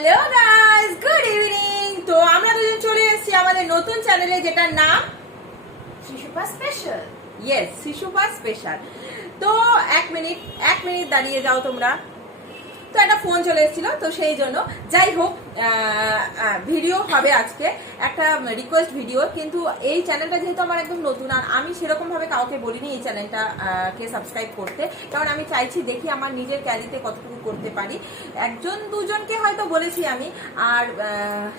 Hello guys, good evening. তো আমরা দুজন চলে এসেছি আমাদের নতুন চ্যানেলে, যেটার নাম Shishupa special. Yes, Shishupa special. তো এক মিনিট দাঁড়িয়ে যাও তোমরা। তো একটা ফোন চলে এসেছিল, তো সেই জন্য যাই হোক, ভিডিও হবে আজকে একটা রিকোয়েস্ট ভিডিও। কিন্তু এই চ্যানেলটা যেহেতু আমার একদম নতুন, আর আমি সেরকম ভাবে কাউকে বলিনি এই চ্যানেলটা কে সাবস্ক্রাইব করতে, কারণ আমি চাইছি দেখি আমার নিজের ক্যারিতে কতটুকু করতে পারি। একজন দুজনকে হয়তো বলেছি আমি, আর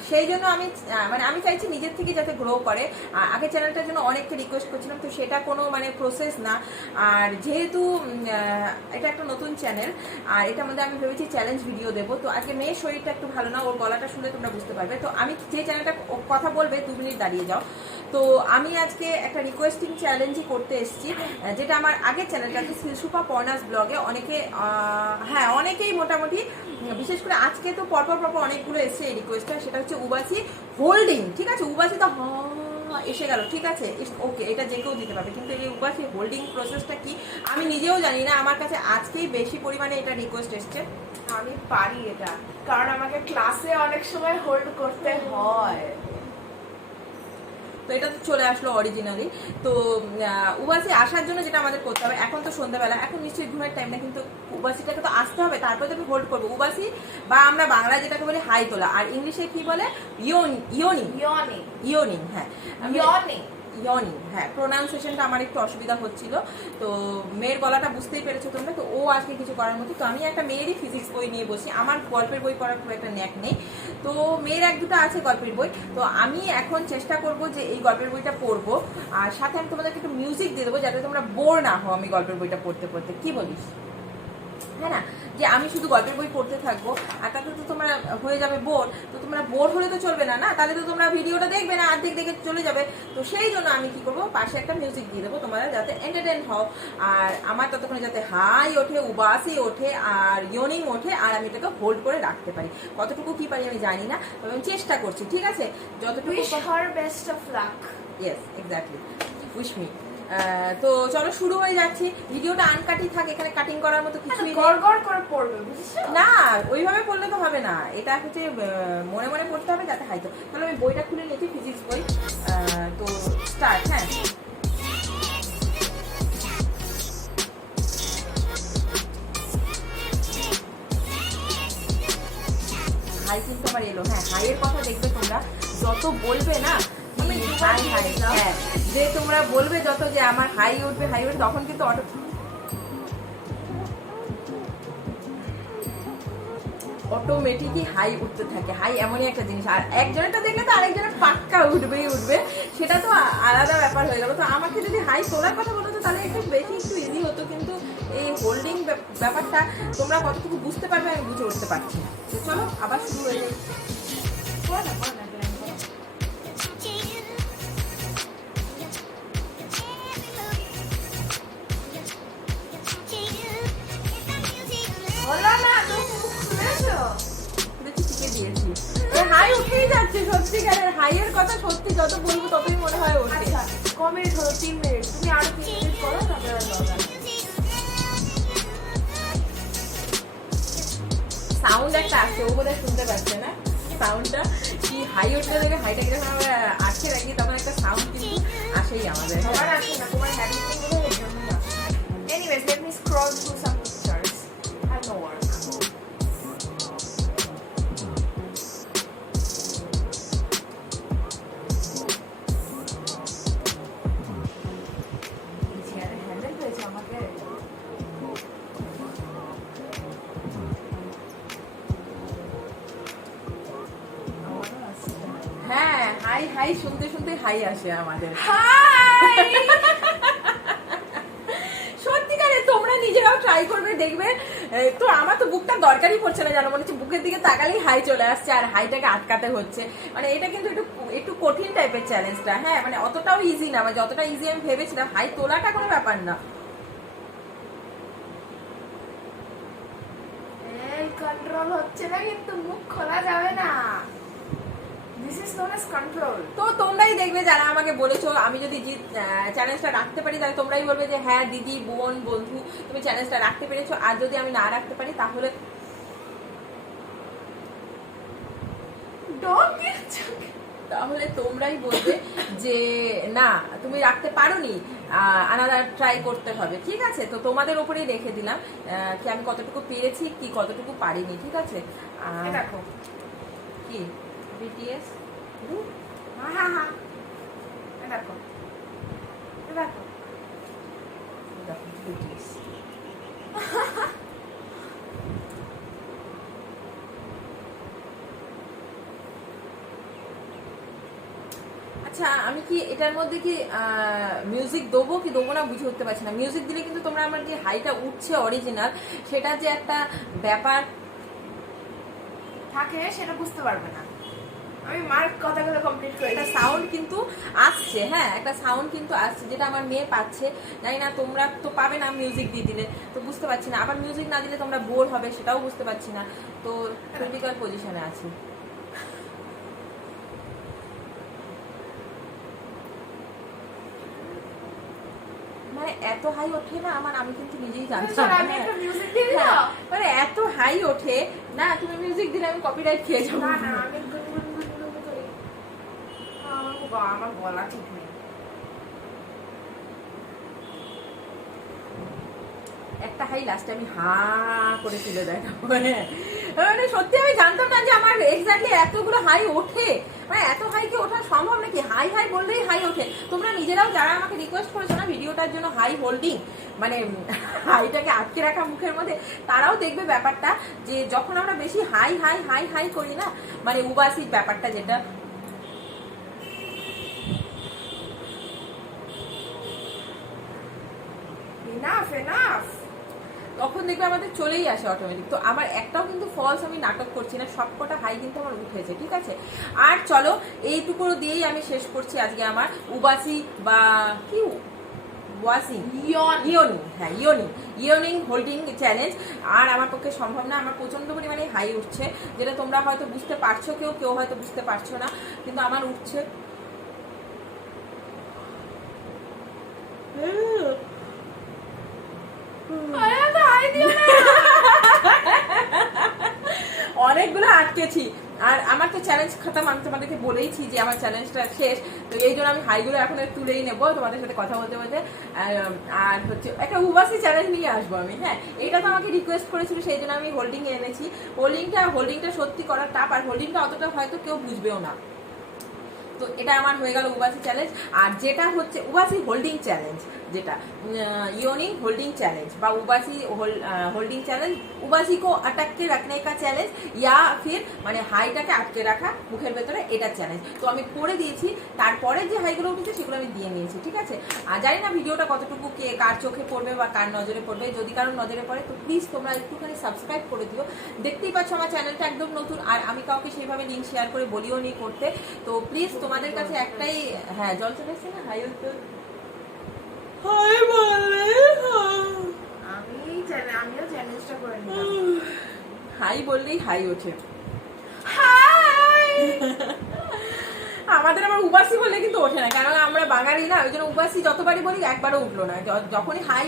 সেই জন্য আমি চাইছি নিজের থেকে যাতে গ্রো করে। আগে চ্যানেলটার জন্য অনেককে রিকোয়েস্ট করছিলাম, তো সেটা কোনো প্রসেস না। আর যেহেতু এটা একটা নতুন চ্যানেল, আর এটার মধ্যে আমি ভেবেছি চ্যালেঞ্জ ভিডিও দেবো। তো আজকে মেয়ের শরীরটা একটু ভালো না, ওর গলাটা শুনলে তোমরা বুঝতে পারবে। তো আমি যে চ্যানেলটা কথা বলবে 2 মিনিট দাঁড়িয়ে যাও। তো আমি আজকে একটা রিকোয়েস্টিং চ্যালেঞ্জই করতে এসেছি, যেটা আমার আগের চ্যানেলটাতে শিশুপা পর্নাস ব্লগে অনেকেই মোটামুটি, বিশেষ করে আজকে তো পরপর অনেকগুলো এসছে এই রিকোয়েস্টটা। সেটা হচ্ছে উবাসি হোল্ডিং, ঠিক আছে? উবাসি তো এসে গেল, ঠিক আছে, ওকে, এটা যে কেউ দিতে পারবে। কিন্তু এই উবাসি হোল্ডিং প্রসেসটা কি আমি নিজেও জানি না। আমার কাছে আজকেই বেশি পরিমাণে এটা রিকোয়েস্ট এসছে। আমি পারি এটা, কারণ আমাকে ক্লাসে অনেক সময় হোল্ড করতে হয়। তো এটা তো চলে আসলো অরিজিনালি। তো উবাসি আসার জন্য যেটা আমাদের করতে হবে, এখন তো সন্ধ্যাবেলা, এখন নিশ্চয়ই ঘুমের টাইম না, কিন্তু উবাসিটাকে তো আসতে হবে, তারপরে তো হোল্ড করবো। উবাসি বা আমরা বাংলায় যেটাকে বলি হাই তোলা, আর ইংলিশে কি বলে? ইয়োনিং। হ্যাঁ, প্রোনাউন্সিয়েশনটা আমার একটু অসুবিধা হচ্ছিল। তো মেয়ের গলাটা বুঝতেই পেরেছো তোমরা। তো ও আজকে কিছু করার মতো। তো আমি একটা মেয়েরই ফিজিক্স বই নিয়ে বসি, আমার গল্পের বই পড়ার খুব একটা ন্যাক নেই। তো মেয়ের 1-2টা আছে গল্পের বই। তো আমি এখন চেষ্টা করব যে এই গল্পের বইটা পড়বো, আর সাথে আমি তোমাদেরকে একটু মিউজিক দিয়ে দেবো, যাতে তোমরা বোর না হও আমি গল্পের বইটা পড়তে পড়তে। কি বলিস? হ্যাঁ না, যে আমি শুধু গল্পের বই পড়তে থাকবো আর তাতে তো তোমরা হয়ে যাবে বোর। তো তোমরা বোর হলে তো চলবে না, না? তাহলে তো তোমরা ভিডিওটা দেখবে না, অর্ধেক দেখে চলে যাবে। তো সেই জন্য আমি কি করবো, পাশে একটা মিউজিক দিয়ে দেবো, তোমরা যাতে এন্টারটেন হও। আর আমার ততক্ষণে যাতে হাই ওঠে, উবাসি ওঠে, আর ইয়নিং ওঠে, আর আমি এটাকে হোল্ড করে রাখতে পারি। কতটুকু কি পারি আমি জানি না, তবে আমি চেষ্টা করছি, ঠিক আছে? যতটুকু। Wish her best of luck. Yes, exactly, wish me. তো চলো, শুরু হয়ে যাচ্ছি। ভিডিওটা আনকাটি থাক, এখানে কাটিং করার মতো কিছুই গড়গড় করে পড়বে, বুঝছো? না, ওইভাবে পড়লে তো হবে না। এটা হচ্ছে মনে মনে পড়তে হবে, যাতে হাইতো। তাহলে আমি বইটা খুলে নিয়েছি, ফিজিক্স বই। তো স্টার্ট। হ্যাঁ, হাই কিন্তু আমার এলো। হ্যাঁ, হাইয়ের কথা দেখবে তোমরা, যত বলবে না হাই হাই, হ্যাঁ, যে তোমরা বলবে যত যে আমার হাই উঠবে, তখন কিন্তু অটোমেটিকই হাই উঠতে থাকে। হাই এমনই একটা জিনিস, আর একজনেরটা দেখলে তো আরেকজনের পাক্কা উঠবে। সেটা তো আলাদা ব্যাপার হয়ে গেল। তো আমাকে যদি হাই তোলার কথা বলতো, তাহলে একটু ইজি হতো। কিন্তু এই হোল্ডিং ব্যাপারটা তোমরা কতটুকু বুঝতে পারবে আমি বুঝে উঠতে পারছি না। তো চলো আবার শুরু হয়ে যাই। হাই উঠেই যাচ্ছে সত্যিকারের। হাইয়ের কথা সত্যি যত বলবো ততই মনে হয় ওঠে। আচ্ছা, ক মিনিট হলো? 3 মিনিট। তুমি আরো 3 মিনিট করো, তারপরে সাউন্ড একটা আসছে, ও বোধহয় শুনতে পাচ্ছে না সাউন্ডটা। কি হাই উঠলে দেখে, হাইটাকে যখন আমরা আটকে রাখি তখন একটা সাউন্ড কিন্তু আসেই আমাদের। তোমার আসে না, তোমার হ্যাবিট গুলো এর জন্যই আসে। Anyways, let me scroll through some pictures. Have no work. Handle হয়েছে আমাকে। হ্যাঁ, হাই হাই শুনতে শুনতে হাই আসে আমাদের। হাই! সত্যিকারে তোমরা নিজেরাও ট্রাই করবে, দেখবে। তো আমার তো বুকটা দরকারই পড়ছে না, জানো, মনে হচ্ছে বুকের দিকে তাকালেই হাই চলে আসছে, আর হাইটাকে আটকাতে হচ্ছে। এটা কিন্তু একটু কঠিন টাইপের চ্যালেঞ্জটা। হ্যাঁ, অতটাও ইজি না, যতটা ইজি আমি ভেবেছিলাম। হাই তোলাটা কোনো ব্যাপার না। কন্ট্রোল হচ্ছে না, কিন্তু মুখ খোলা যাবে না। This is not S control. তো তোমরাই দেখবে যারা আমাকে বলেছো, আমি যদি চ্যালেঞ্জটা রাখতে পারি, তাহলে তোমরাই বলবে যে হ্যাঁ দিদি, বোন, বন্ধু, তুমি চ্যালেঞ্জটা রাখতে পেরেছো। আর যদি আমি না রাখতে পারি, তাহলে Don't get choking. তাহলে তোমরাই বলবে যে না তুমি রাখতে পারোনি, আনাদার ট্রাই করতে হবে, ঠিক আছে? তো তোমাদের ওপরেই রেখে দিলাম কি আমি কতটুকু পেরেছি কি কতটুকু পারিনি, ঠিক আছে? এই দেখো কি বিটিএস হ্যাঁ এই দেখো বিটিএস আচ্ছা আমি কি এটার মধ্যে কি মিউজিক দেবো কি দেবো না বুঝে উঠতে পারছি না। মিউজিক দিলে কিন্তু তোমরা আমার যে হাইটা উঠছে অরিজিনাল সেটা যে একটা ব্যাপার থাকে সেটা বুঝতে পারবে না। আমি মার্ক কথাগুলো কমপ্লিট করে একটা সাউন্ড কিন্তু আসছে, হ্যাঁ একটা সাউন্ড কিন্তু আসছে যেটা আমার মেয়ে পাচ্ছে, জানি না তোমরা তো পাবে না মিউজিক দিয়ে দিলে, তো বুঝতে পারছি না। আবার মিউজিক না দিলে তোমরা বোর হবে সেটাও বুঝতে পারছি না, তো ক্রিটিক্যাল পজিশনে আছি। মানে এত হাই ওঠে না আমার, আমি কিন্তু নিজেই জানতাম না। আমি একটা মিউজিক দিয়ে দিই হ্যাঁ, মানে এত হাই ওঠে না, তুমি মিউজিক দিলে আমি কপিরাইট খেয়ে যাবো। না না আমি গুনগুন করি। আমার গলা ঠিক নেই। একটা হাই লাস্টে আমি হা করে তুলে দেখাবো। মানে সত্যি আমি জানতাম না যে আমার এক্স্যাক্টলি এতগুলো হাই ওঠে, মানে এত হাই কি ওঠা সম্ভব নাকি? হাই হাই বললেই হাই ওঠে। তোমরা নিজেরাও যারা আমাকে রিকোয়েস্ট করেছো না ভিডিওটার জন্য হাই হোল্ডিং, মানে হাইটাকে আটকে রাখা মুখের মধ্যে, তারাও দেখবে ব্যাপারটা যে যখন আমরা বেশি হাই হাই হাই হাই করি না, মানে উবাসির ব্যাপারটা যেটা enough তখন দেখবে আমাদের চলেই আসে অটোমেটিক। তো আমার একটাও কিন্তু ফলস আমি নাটক করছি না, সবকটা হাই কিন্তু আমার উঠেছে, ঠিক আছে? আর চলো এইটুকু দিয়েই আমি শেষ করছি আজকে আমার উবাসি বা কি ওয়াসিং ইয়নিং, হ্যাঁ ইয়নিং হোল্ডিং চ্যালেঞ্জ। আর আমার পক্ষে সম্ভব না, আমার প্রচন্ড পরিমাণে হাই উঠছে, যেটা তোমরা হয়তো বুঝতে পারছো, কেউ হয়তো বুঝতে পারছো না, কিন্তু আমার উঠছে। অনেকগুলো আটকেছি, আর আমার তো চ্যালেঞ্জ খতম। আমি তোমাদেরকে বলেইছি যে আমার চ্যালেঞ্জটা শেষ, তো এই জন্য আমি হাইগুলো এখন তুলেই নেবো তোমাদের সাথে কথা বলতে বলতে। আর হচ্ছে একটা উবাসি চ্যালেঞ্জ নিয়ে আসবো আমি, হ্যাঁ এটা তো আমাকে রিকোয়েস্ট করেছিল, সেই জন্য আমি হোল্ডিং এনেছি। হোল্ডিংটা সত্যি করার টাপ, আর হোল্ডিংটা অতটা হয়তো কেউ বুঝবেও না। তো এটা আমার হয়ে গেল উবাসি চ্যালেঞ্জ। আর যেটা হচ্ছে উবাসি হোল্ডিং চ্যালেঞ্জ, যেটা योनिंग होल्डिंग चैलेंज বা उबासी হোল্ডিং চ্যালেঞ্জ, उबासी को अटक के रखने का चैलेंज या फिर মানে হাইটাকে আটকে রাখা মুখের ভেতরে, এটা চ্যালেঞ্জ। তো আমি করে দিয়েছি, তারপরে যে হাইগুলো উঠেছে সেগুলো আমি দিয়ে নিয়েছি, ঠিক আছে? আর জানি না ভিডিওটা কতটুকু কে কার চোখে পড়বে বা কার নজরে পড়বে। যদি কারোর নজরে পড়ে তো প্লিজ তোমরা একটুখানি সাবস্ক্রাইব করে দিও। দেখতেই পাচ্ছ আমার চ্যানেলটা একদম নতুন, আর আমি কাউকে সেইভাবে লিঙ্ক শেয়ার করে বলিও নি করতে। তো প্লিজ তোমাদের কাছে একটাই, হ্যাঁ জল চলে এসছে না, হাই উঠতে হাই বলে আমিও চ্যালেঞ্জটা করে নিলাম। হাই বললেই হাই ওঠে। হাই আমাদের আবার উবাসি বললে কিন্তু ওঠে না, কারণ আমরা বাঙালি না, ওই জন্য উবাসি যতবারই বলি একবারও উঠলো না। যখনই হাই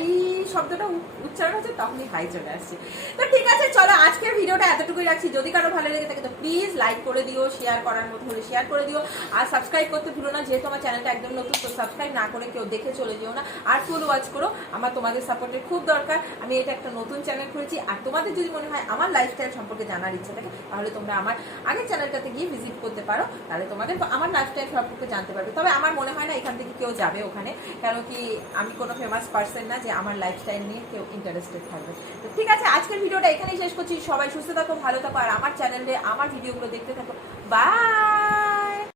শব্দটা উচ্চারণ হচ্ছে তখনই হাই চলে আসছে। তো ঠিক আছে চলো আজকের ভিডিওটা এতটুকুই রাখছি। যদি কারো ভালো লেগে থাকে তো প্লিজ লাইক করে দিও, শেয়ার করার মতো হলে শেয়ার করে দিও, আর সাবস্ক্রাইব করতে ভুলো না। যেহেতু আমার চ্যানেলটা একদম নতুন, তো সাবস্ক্রাইব না করে কেউ দেখে চলে যেও না, আর ফুল ওয়াচ করো। আমার তোমাদের সাপোর্টের খুব দরকার। আমি এটা একটা নতুন চ্যানেল খুলেছি, আর তোমাদের যদি মনে হয় আমার লাইফস্টাইল সম্পর্কে জানার ইচ্ছা থাকে তাহলে তোমরা আমার আগের চ্যানেলটাতে গিয়ে ভিজিট করতে পারো, তাহলে তোমাদের আমার লাইফস্টাইল সম্পর্কে জানতে পারবে। তবে আমার মনে হয় না এখান থেকে কেউ যাবে ওখানে, কারণ কি আমি কোনো ফেমাস পার্সন না যে আমার লাইফস্টাইল নিয়ে কেউ ইন্টারেস্টেড থাকবে। তো ঠিক আছে আজকের ভিডিওটা এখানেই শেষ করছি। সবাই সুস্থ থাকো, ভালো থাকো, আর আমার চ্যানেলে আমার ভিডিওগুলো দেখতে থাকো। বাই।